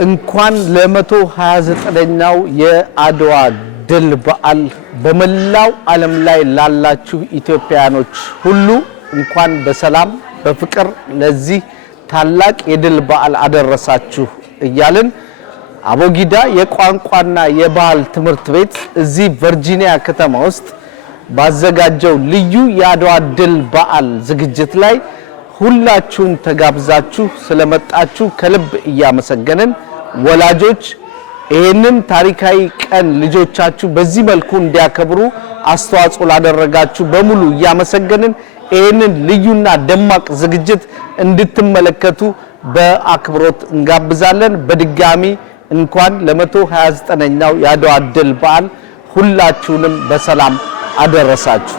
እንኳን ለ129ኛው የአድዋ ድል በዓል በመላው ዓለም ላይ ላላችሁ ኢትዮጵያኖች ሁሉ እንኳን በሰላም በፍቅር ለዚህ ታላቅ የድል በዓል አደረሳችሁ እያልን አቦጊዳ የቋንቋና የባህል ትምህርት ቤት እዚህ ቨርጂኒያ ከተማ ውስጥ ባዘጋጀው ልዩ የአድዋ ድል በዓል ዝግጅት ላይ ሁላችሁም ተጋብዛችሁ ስለመጣችሁ ከልብ እያመሰገንን ወላጆች ይሄንን ታሪካዊ ቀን ልጆቻችሁ በዚህ መልኩ እንዲያከብሩ አስተዋጽኦ ላደረጋችሁ በሙሉ እያመሰገንን ይሄንን ልዩና ደማቅ ዝግጅት እንድትመለከቱ በአክብሮት እንጋብዛለን። በድጋሚ እንኳን ለ129ኛው የአድዋ ድል በዓል ሁላችሁንም በሰላም አደረሳችሁ።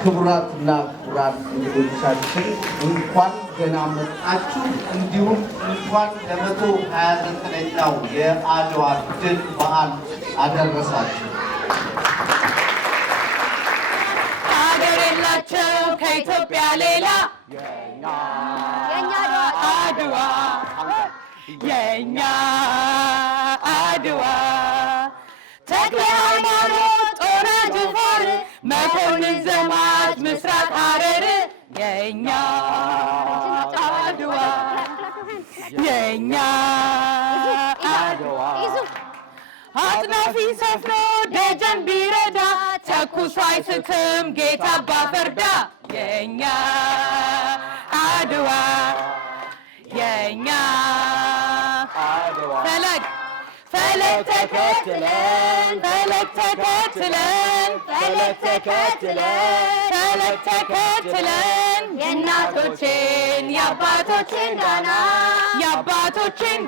ክቡራትና ክቡራን እንግዶቻችን እንኳን ደህና መጣችሁ። እንዲሁም እንኳን ለ129ኛው የአድዋ ድል በዓል አደረሳችሁ። ሀገር የላቸው ከኢትዮጵያ ሌላ የኛ አድዋ የኛ አድዋ ተክለ ሃይማኖት ጦና ጅፋር መኮንን ዘማች ምስራቅ ሐረር የኛ አድዋ የኛ አድዋ አጥናፊ ሰፍኖ ደጀን ቢረዳ ተኩሶ አይስትም ጌታ አባ ፈርዳ የኛ አድዋ የኛ አድዋ ፈለግ ተከትለን ፈለግ ተከትለን ፈለግ ተከትለን ፈለግ ተከትለን የእናቶችን የአባቶችን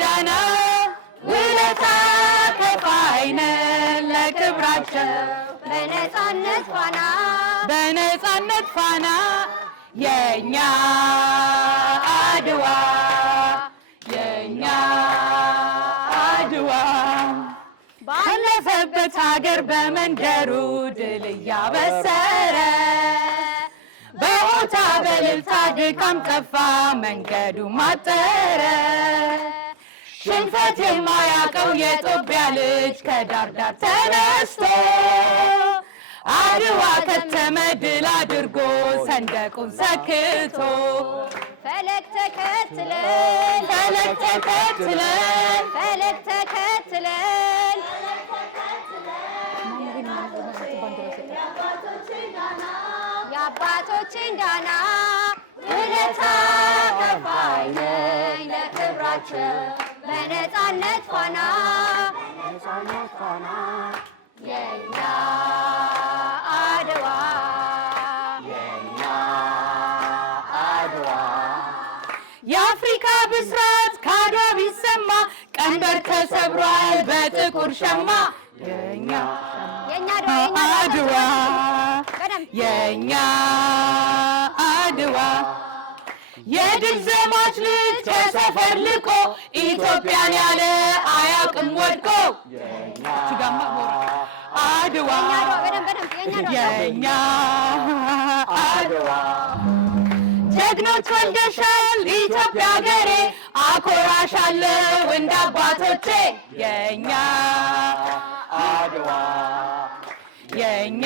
ዳና ውለታ ከፋይ ነን ለክብራቸው በነፃነት ፋና የኛ አድዋ የኛ አድዋ ባለፈበት ሀገር በመንደሩ ድል እያበሰረ በሆታ በእልልታ ድካም ጠፋ መንገዱ ማጠረ ሽንፈት የማያውቀው የጦቢያ ልጅ ከዳር ዳር ተነስቶ አድዋ ከተመ ድል አድርጎ ሰንደቁን ሰክቶ ፈለግ ተከትለን ፈለግ ተከትለን ፈለግ ተከትለን የአባቶችን ዳና ውለታ ከፋይ ነን ለክብራቸው በነፃነት ፋና የኛ አድዋ የኛ አድዋ የአፍሪካ ብስራት ከአድዋ ቢሰማ ቀንበር ተሰብሯል በጥቁር ሸማ የኛ አድዋ የኛ አድዋ የድል ዘማች ልጅ ከሰፈር ልቆ ኢትዮጵያን ያለ አያውቅም ወድቆ አድዋ የኛ አድዋ ጀግኖች ወልደሻል ኢትዮጵያ ሀገሬ አኮራሻለሁ እንደ አባቶቼ የኛ አድዋ የኛ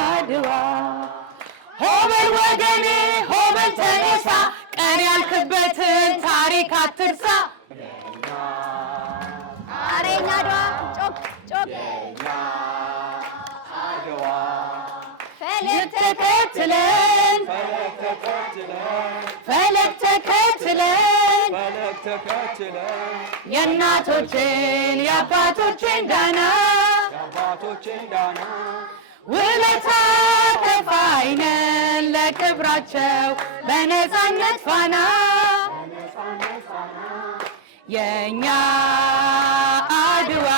አድዋ ሆበል ወገኔ ሆበል ተነሳ ቀን ያልክበትን ታሪክ አትርሳ አሬኛ አድዋ ጮክ ጮክ የኛ አድዋ ፈለግ ተከትለን ፈለግ ተከትለን የእናቶችን የአባቶችን ዳና ውለታ ከፋይ ነን ለክብራቸው በነፃነት ፋና የኛ አድዋ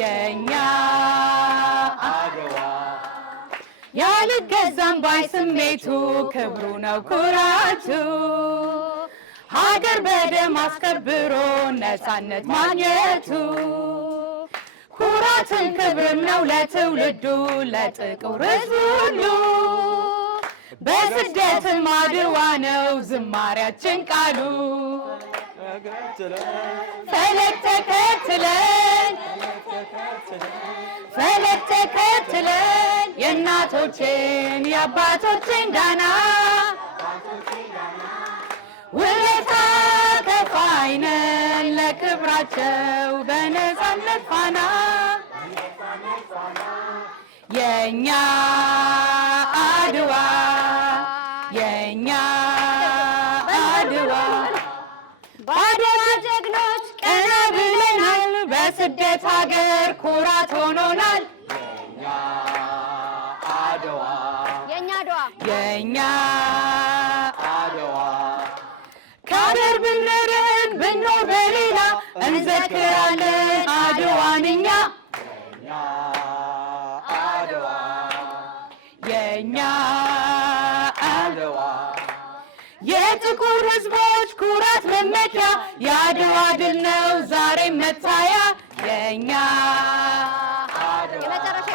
የኛ አድዋ ያልገዛም ባይ ስሜቱ ክብሩ ነው ኩራቱ ሀገር በደም አስከብሮ ነፃነት ማግኘቱ ኩራትን ክብርም ነው ለትውልዱ ለጥቁር ሕዝብ ሁሉ በስደትም አድዋ ነው ዝማሪያችን ቃሉ ፈለግ ተከትለን ፈለግ ተከትለን የእናቶችን የአባቶችን ዳና ውለታ ከፋይ ነን ለክብራቸው በነፃነት ፋና የኛ አድዋ የኛ አድዋ በአድዋ ጀግኖች ቀና ብለናል በስደት ሀገር ኩራት ሆኖናል የኛ አድዋ የኛ አድዋ የኛ አድዋ ከሀገር ብንርቅ ብንኖር በሌላ እንዘክራለን አድዋን እኛ የኛ አድዋ የኛ አድዋ የጥቁር ሕዝቦች ኩራት መመኪያ የአድዋ ድል ነው ዛሬም መታያ የኛ የመጨረሻ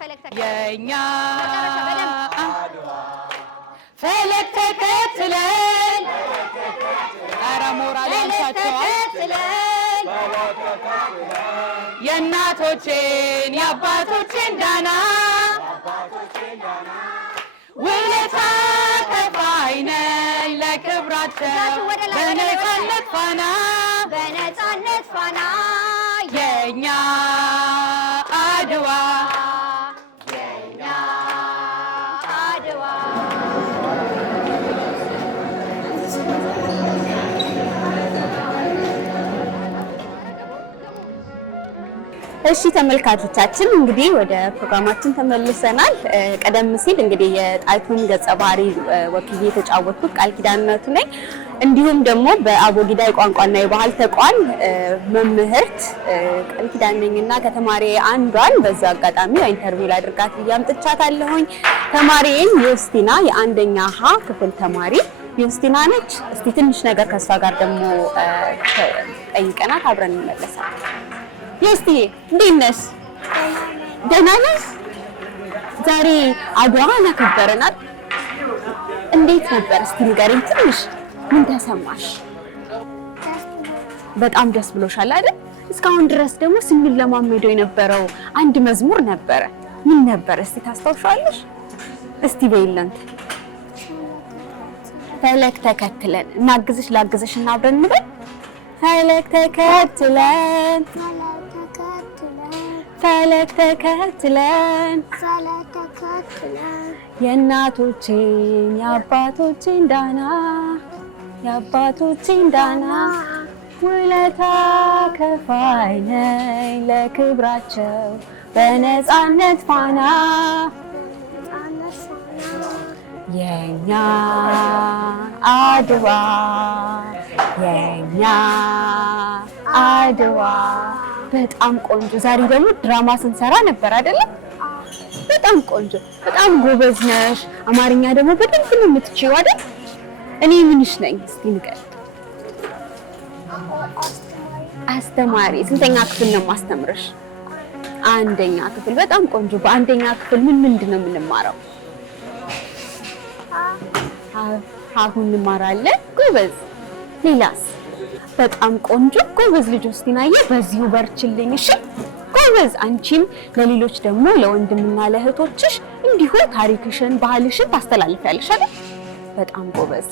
ፈለግ ተከትለን የኛ መጨረሻ በደንብ ፈለግ ተከትለን ኧረ ሞራል ያንሳቸዋል ተከትለን የእናቶችን የአባቶችን ዳና ውለታ ከፋይ ነን ለክብራቸው በነፃነት ፋና በነፃነት ፋና የኛ አድዋ የኛ አድዋ እሺ ተመልካቾቻችን እንግዲህ ወደ ፕሮግራማችን ተመልሰናል። ቀደም ሲል እንግዲህ የጣይቱን ገጸ ባህሪ ወክዬ የተጫወትኩት ቃል ኪዳን እውነቱ ነኝ። እንዲሁም ደግሞ በአቦጊዳ የቋንቋና የባህል ተቋም መምህርት ቃል ኪዳን ነኝና ከተማሪ አንዷን በዛ አጋጣሚ ኢንተርቪው ላድርጋት እያምጥቻታለሁኝ። ተማሪዬን ዮስቲና የአንደኛ ሀ ክፍል ተማሪ ዮስቲና ነች። እስቲ ትንሽ ነገር ከሷ ጋር ደግሞ ጠይቀናት አብረን እንመለሳለን። ዮስቲዬ እንዴት ነሽ? ደህና ነሽ? ዛሬ አድዋን አከበረናል። እንዴት ነበር? እስቲ ንገሪኝ ትንሽ ምን ተሰማሽ? በጣም ደስ ብሎሻል አይደል? እስካሁን ድረስ ደግሞ ስንለማመደው የነበረው አንድ መዝሙር ነበረ። ምን ነበር? እስቲ ታስታውሻለሽ? እስቲ በይለን። ፈለግ ተከትለን እናግዝሽ ላግዝሽ እና አብረን እንበል። ፈለግ ተከትለን ፈለግ ተከትለን የእናቶችን የአባቶችን ዳና ውለታ ከፋይ ነኝ ለክብራቸው በነፃነት ፋና የኛ አድዋ የኛ አድዋ። በጣም ቆንጆ። ዛሬ ደግሞ ድራማ ስንሰራ ነበር አይደለም? በጣም ቆንጆ፣ በጣም ጎበዝ ነሽ። አማርኛ ደግሞ በደንብ ነው የምትችይው አይደል? እኔ ምንሽ ነኝ እስቲ ንገሪኝ። አስተማሪ። ስንተኛ ክፍል ነው የማስተምርሽ? አንደኛ ክፍል። በጣም ቆንጆ። በአንደኛ ክፍል ምንድን ነው የምንማረው? አሁን እንማራለን። ጎበዝ። ሌላስ? በጣም ቆንጆ ጎበዝ ልጅ ዩስቲናዬ፣ በዚሁ በርችልኝ። እሺ ጎበዝ። አንቺም ለሌሎች ደግሞ ለወንድምና ለእህቶችሽ እንዲሁ ታሪክሽን ባህልሽን ታስተላልፊያለሽ አይደል? በጣም ጎበዝ።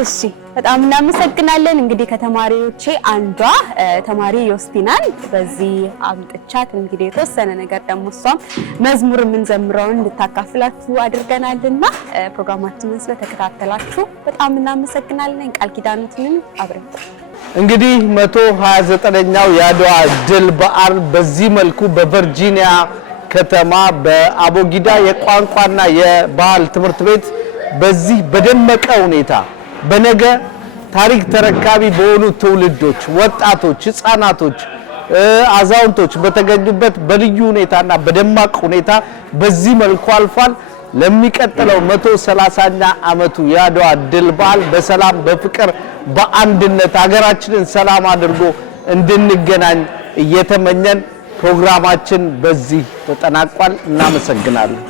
እሺ በጣም እናመሰግናለን። እንግዲህ ከተማሪዎቼ አንዷ ተማሪ ዩስቲናን በዚህ አምጥቻት እንግዲህ የተወሰነ ነገር ደግሞ እሷም መዝሙር የምንዘምረውን እንድታካፍላችሁ አድርገናልና ፕሮግራማችንን ስለተከታተላችሁ በጣም እናመሰግናለን። ቃል ኪዳኑትን አብረን እንግዲህ 129ኛው የአድዋ ድል በዓል በዚህ መልኩ በቨርጂኒያ ከተማ በአቦጊዳ የቋንቋና የባህል ትምህርት ቤት በዚህ በደመቀ ሁኔታ በነገ ታሪክ ተረካቢ በሆኑ ትውልዶች፣ ወጣቶች፣ ህፃናቶች፣ አዛውንቶች በተገኙበት በልዩ ሁኔታና በደማቅ ሁኔታ በዚህ መልኩ አልፏል። ለሚቀጥለው 130ኛ ዓመቱ የአድዋ ድል በዓል በሰላም በፍቅር በአንድነት ሀገራችንን ሰላም አድርጎ እንድንገናኝ እየተመኘን ፕሮግራማችን በዚህ ተጠናቋል። እናመሰግናለን።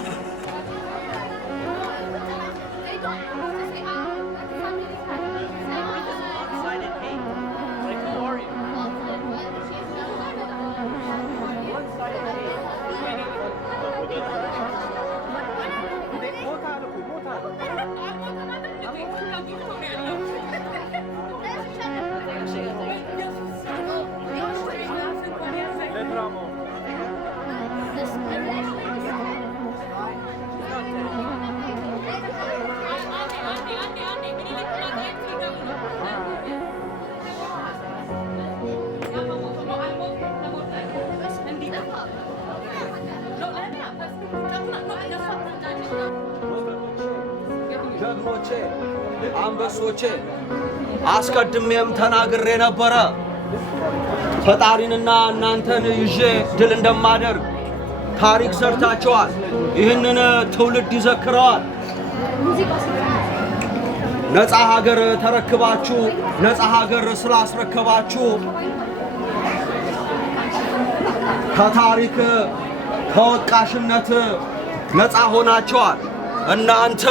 ጀግኖቼ አንበሶቼ አስቀድሜም ተናግሬ ነበረ ፈጣሪንና እናንተን ይዤ ድል እንደማደርግ ታሪክ ሰርታችኋል። ይህንን ትውልድ ይዘክረዋል። ነፃ ሀገር ተረክባችሁ ነፃ ሀገር ስላስረከባችሁ ከታሪክ ከወቃሽነት ነፃ ሆናችኋል። እናንተ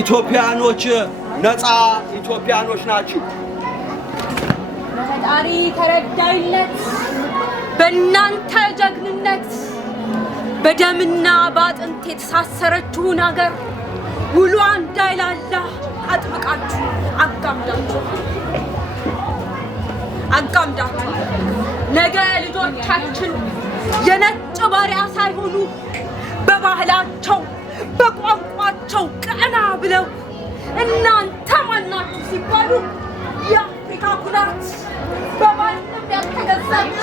ኢትዮጵያኖች ነፃ ኢትዮጵያኖች ናችሁ። ፈጣሪ ተረዳይነት በእናንተ ጀግንነት በደምና በአጥንት የተሳሰረችውን ሀገር ውሏ እንዳይላላ አጥብቃችሁ አጋምዳችሁ ነገ ልጆቻችን የነጭ ባሪያ ሳይሆኑ በባህላቸው በቋንቋቸው ቀና ብለው እናንተ ማናችሁ ሲባሉ የአፍሪካ ኩራት በማንም ያልተገዛች